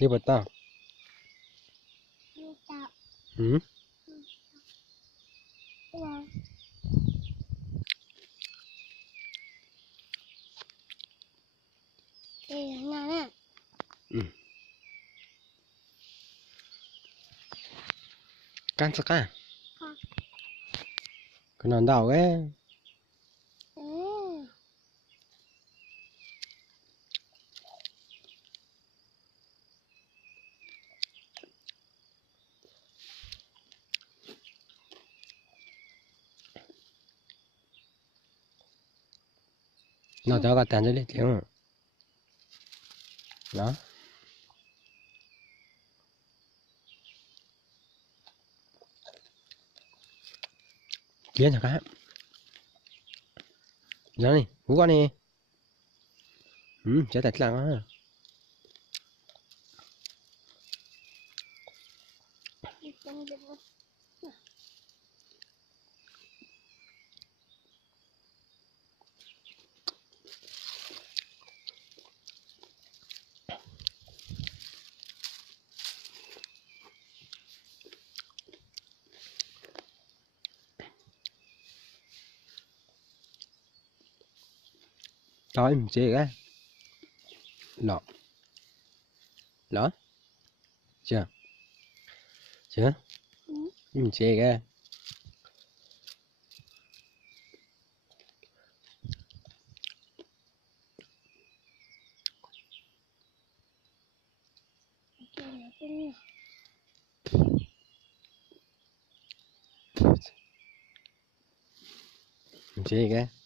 đi bật tao. Ừ. Ừ. Can sao ca? Cái non đào cái. Nó cho cái tàn cho đi tiếng. Đó. Kiến sao cá? Đó này, hú con này. Ừ, chết thật lặng á. Thôi, mình chơi cái. Lọ. Đó. Chưa? Chưa? Mình chơi cái. Mình chơi cái.